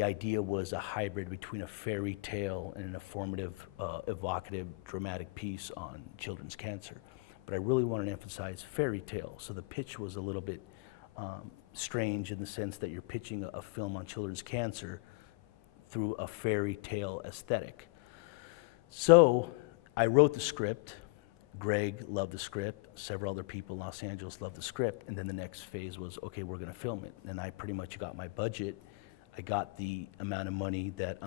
the idea was a hybrid between a fairy tale and an informative, evocative, dramatic piece on children's cancer. But I really wanted to emphasize fairy tale, so the pitch was a little bit strange in the sense that you're pitching a film on children's cancer through a fairy tale aesthetic. So I wrote the script. Greg loved the script. Several other people in Los Angeles loved the script. And then the next phase was, okay, we're going to film it. And I pretty much got my budget. I got the amount of money that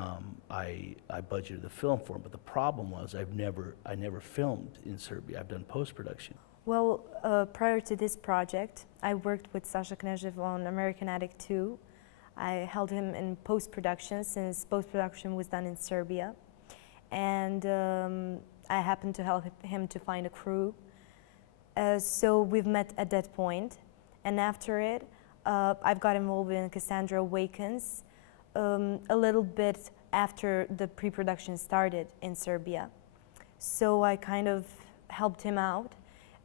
I budgeted the film for. But the problem was I never filmed in Serbia. I've done post-production. Well, prior to this project, I worked with Sasha Knezev on American Addict 2. I held him in post-production since post-production was done in Serbia. And I happened to help him to find a crew. So we've met at that point. And after it, I've got involved in Cassandra Awakens a little bit after the pre-production started in Serbia. So I kind of helped him out.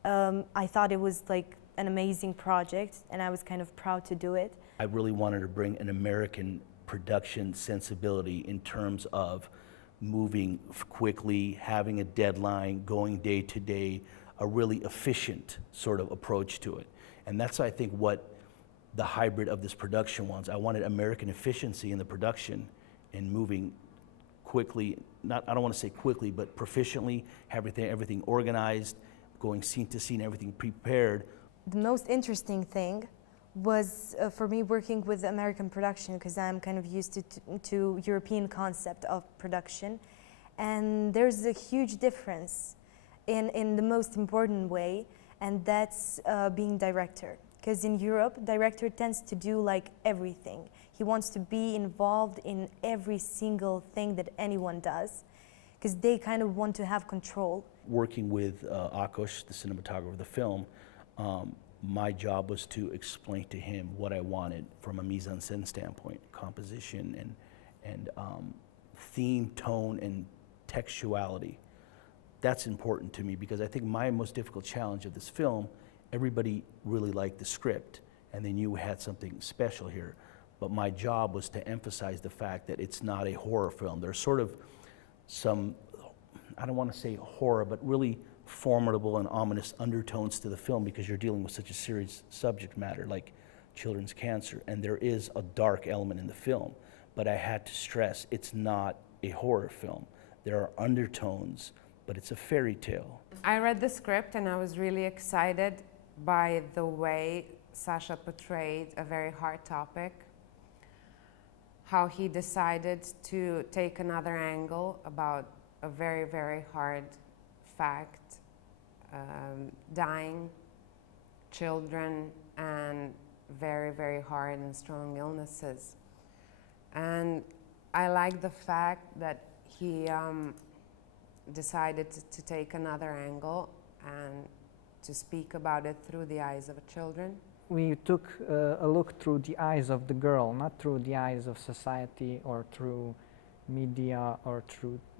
I thought it was like an amazing project, and I was kind of proud to do it. I really wanted to bring an American production sensibility in terms of moving quickly, having a deadline, going day to day, a really efficient sort of approach to it. And that's, I think, what the hybrid of this production was. I wanted American efficiency in the production and moving quickly, I don't want to say quickly, but proficiently, everything organized, going scene to scene, everything prepared. The most interesting thing was for me working with American production, because I'm kind of used to European concept of production, and there's a huge difference in the most important way, and that's being director. Because in Europe, director tends to do like everything. He wants to be involved in every single thing that anyone does, because they kind of want to have control. Working with Akos, the cinematographer of the film, my job was to explain to him what I wanted from a mise-en-scène standpoint, composition and theme, tone, and textuality. That's important to me because I think my most difficult challenge of this film, everybody really liked the script and they knew we had something special here. But my job was to emphasize the fact that it's not a horror film. There's sort of some, I don't want to say horror, but really formidable and ominous undertones to the film because you're dealing with such a serious subject matter like children's cancer, and there is a dark element in the film. But I had to stress it's not a horror film. There are undertones, but it's a fairy tale. I read the script and I was really excited by the way Sasha portrayed a very hard topic, how he decided to take another angle about a very, very hard fact, dying children and very, very hard and strong illnesses. And I like the fact that he decided to take another angle and to speak about it through the eyes of children. We took a look through the eyes of the girl, not through the eyes of society or through media or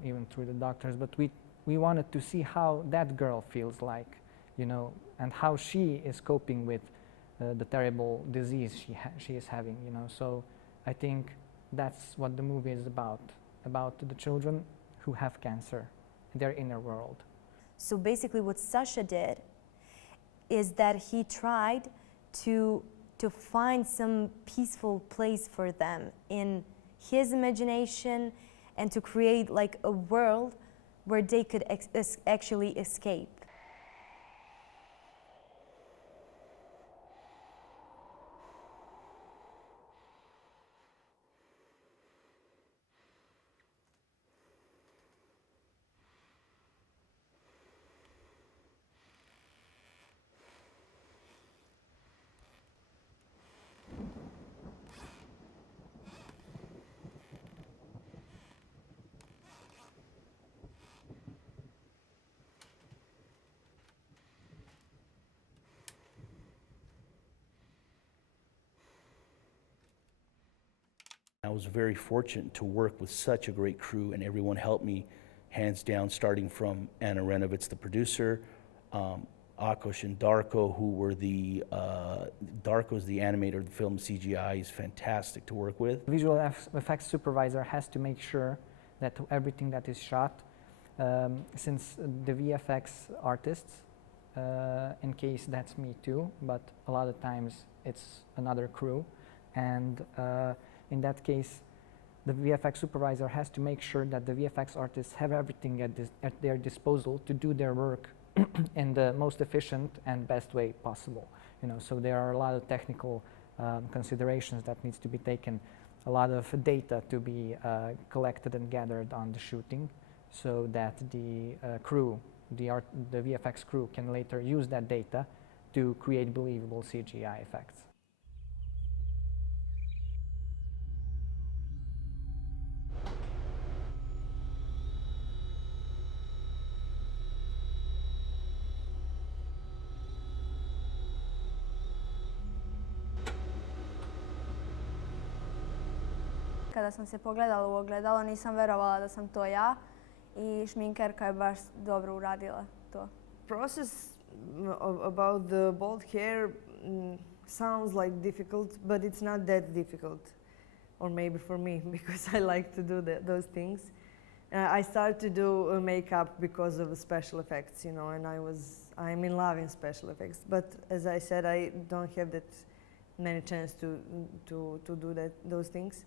even through the doctors, but we wanted to see how that girl feels like, you know, and how she is coping with the terrible disease she is having, you know. So I think that's what the movie is about the children who have cancer, their inner world. So basically what Sasha did is that he tried to find some peaceful place for them in his imagination and to create like a world where they could actually escape. I was very fortunate to work with such a great crew, and everyone helped me hands down, starting from Anna Renovica, the producer, Akos and Darko, who were Darko's the animator of the film. CGI. He's fantastic to work with. Visual effects supervisor has to make sure that everything that is shot, since the VFX artists, in case that's me too, but a lot of times it's another crew, and in that case, the VFX supervisor has to make sure that the VFX artists have everything at their disposal to do their work in the most efficient and best way possible. So there are a lot of technical considerations that needs to be taken, a lot of data to be collected and gathered on the shooting, so that the crew, the VFX crew, can later use that data to create believable CGI effects. Kada sam se pogledala u ogledalo, nisam verovala da sam to ja I šminkerka je baš dobro uradila to. Process about the bald hair sounds like difficult, but it's not that difficult. Or maybe for me, because I like to do those things. I started to do makeup because of special effects, you know, and I'm in love in special effects. But as I said, I don't have that many chance to do those things.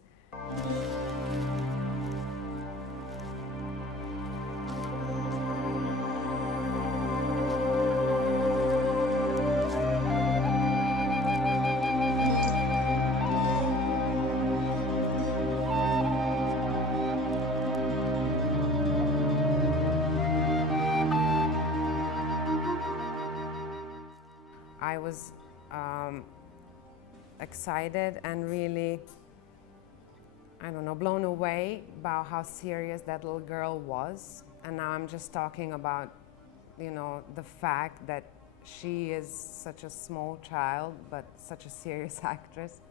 I was excited and really, I don't know, blown away about how serious that little girl was. And now I'm just talking about, you know, the fact that she is such a small child, but such a serious actress.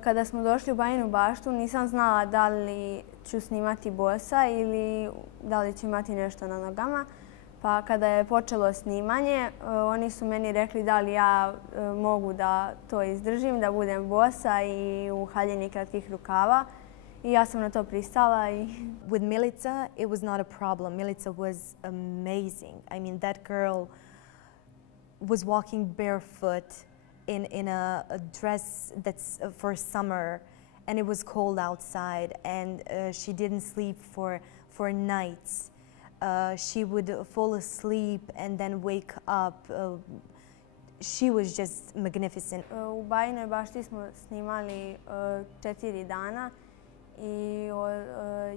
Kada smo došli u Bajinu baštu, nisam znala da li ću snimati bosa ili da li ću imati nešto na nogama. Pa kada je počelo snimanje, oni su meni rekli da li ja mogu da to izdržim, da budem bosa I u haljini kratkih rukava. I ja sam na to pristala. With Milica, it was not a problem. Milica was amazing. I mean, that girl was walking barefoot in a dress that's for summer, and it was cold outside, and she didn't sleep for nights. She would fall asleep and then wake up. She was just magnificent. U Bajinoj bašti smo snimali 4 dana I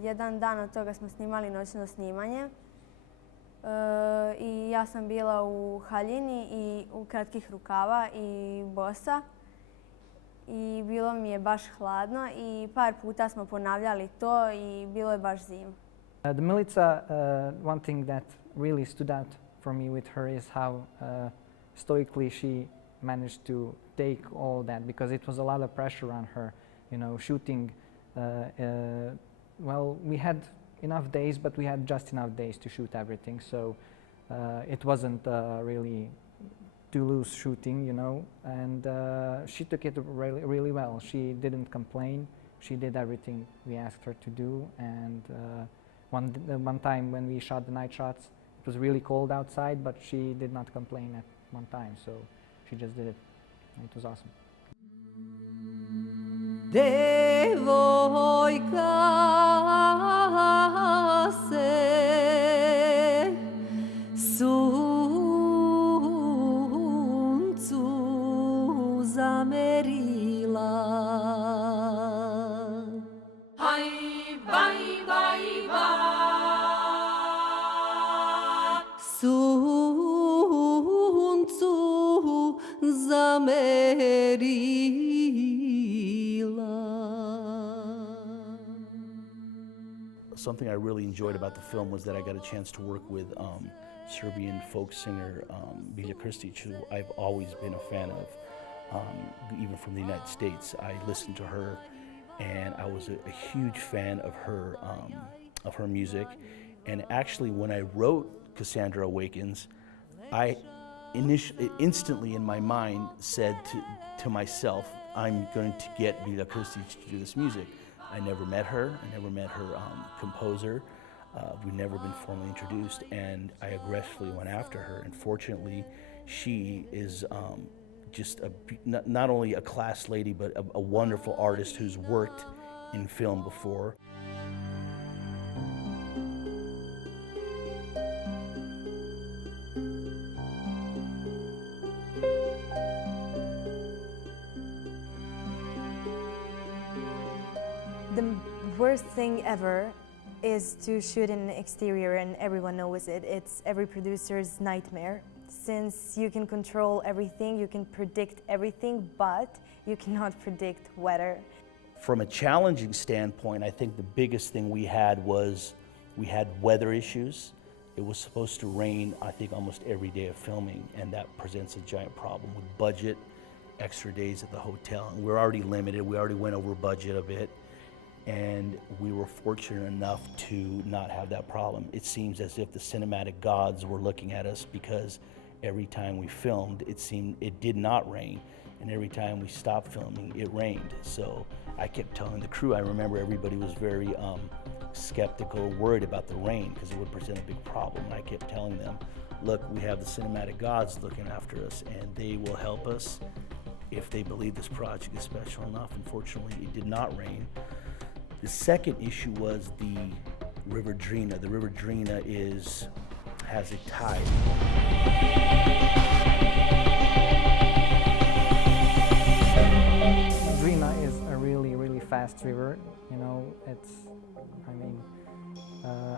jedan dan od toga smo snimali noćno snimanje. I ja sam bila u haljini I u kratkih rukava I bosa. I bilo mi je baš hladno I par puta smo ponavljali to I bilo je baš zima. The Milica, one thing that really stood out for me with her is how stoically she managed to take all that, because it was a lot of pressure on her, you know, shooting. Well, we had enough days, but we had just enough days to shoot everything, so it wasn't really too loose shooting, you know, and she took it really, really well. She didn't complain. She did everything we asked her to do, and one time when we shot the night shots, it was really cold outside, but she did not complain at one time, so she just did it. It was awesome. Devojka se suncu zamerila. Aj, baj, baj, baj. Suncu zamerila. Something I really enjoyed about the film was that I got a chance to work with Serbian folk singer Bilja Krstic, who I've always been a fan of, even from the United States. I listened to her, and I was a huge fan of her music. And actually, when I wrote Cassandra Awakens, I instantly in my mind said to myself, I'm going to get Bilja Krstic to do this music. I never met her. I never met her composer. We've never been formally introduced, and I aggressively went after her. And fortunately, she is just not only a class lady, but a wonderful artist who's worked in film before. The worst thing ever is to shoot in an exterior, and everyone knows it. It's every producer's nightmare. Since you can control everything, you can predict everything, but you cannot predict weather. From a challenging standpoint, I think the biggest thing we had was we had weather issues. It was supposed to rain, I think, almost every day of filming, and that presents a giant problem with budget, extra days at the hotel. And we're already limited. We already went over budget a bit. And we were fortunate enough to not have that problem. It seems as if the cinematic gods were looking at us, because every time we filmed, it seemed it did not rain, and every time we stopped filming, it rained. So I kept telling the crew, I remember everybody was very skeptical, worried about the rain, because it would present a big problem. And I kept telling them, look, we have the cinematic gods looking after us, and they will help us if they believe this project is special enough. Unfortunately, it did not rain. The second issue was the River Drina. The River Drina has a tide. Drina is a really, really fast river. You know, it's,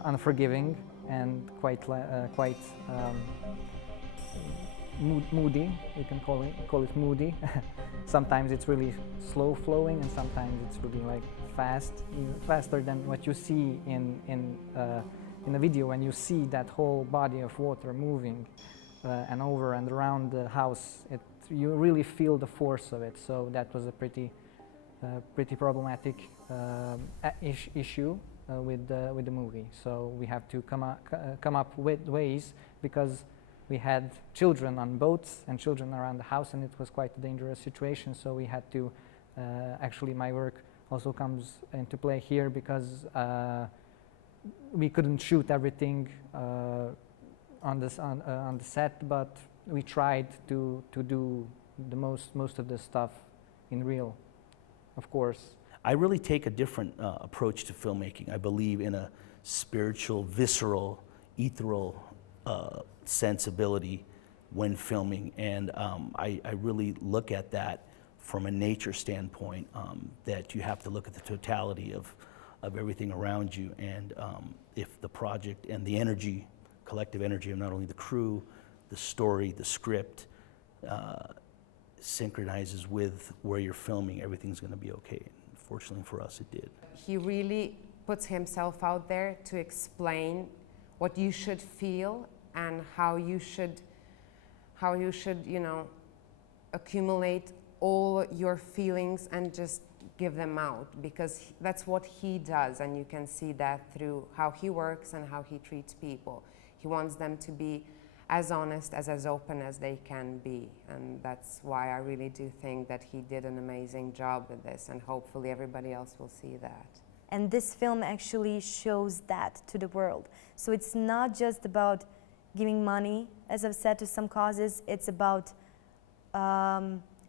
unforgiving and quite moody. You can call it moody. Sometimes it's really slow flowing, and sometimes it's really like fast, faster than what you see in a video. When you see that whole body of water moving and over and around the house, you really feel the force of it. So that was a pretty problematic issue with the movie. So we have to come up with ways, because we had children on boats and children around the house, and it was quite a dangerous situation. So we had to, actually my work also comes into play here, because we couldn't shoot everything on the set, but we tried to do the most of the stuff in real, of course. I really take a different approach to filmmaking. I believe in a spiritual, visceral, ethereal sensibility when filming, and I really look at that from a nature standpoint, that you have to look at the totality of everything around you, and if the project and the energy, collective energy of not only the crew, the story, the script, synchronizes with where you're filming, everything's going to be okay. Fortunately for us, it did. He really puts himself out there to explain what you should feel and how you should, you know, accumulate all your feelings and just give them out, because that's what he does, and you can see that through how he works and how he treats people. He wants them to be as honest, as open as they can be, and that's why I really do think that he did an amazing job with this, and hopefully everybody else will see that. And this film actually shows that to the world. So it's not just about giving money, as I've said, to some causes. It's about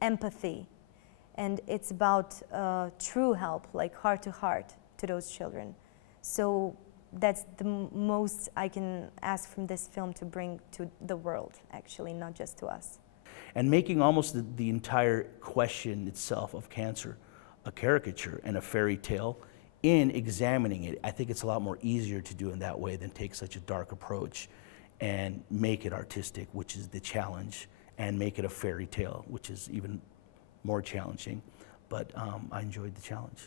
empathy, and it's about true help, like heart to heart, to those children. So that's the most I can ask from this film to bring to the world, actually, not just to us. And making almost the entire question itself of cancer a caricature and a fairy tale, in examining it, I think it's a lot more easier to do in that way than take such a dark approach and make it artistic, which is the challenge, and make it a fairy tale, which is even more challenging. But I enjoyed the challenge.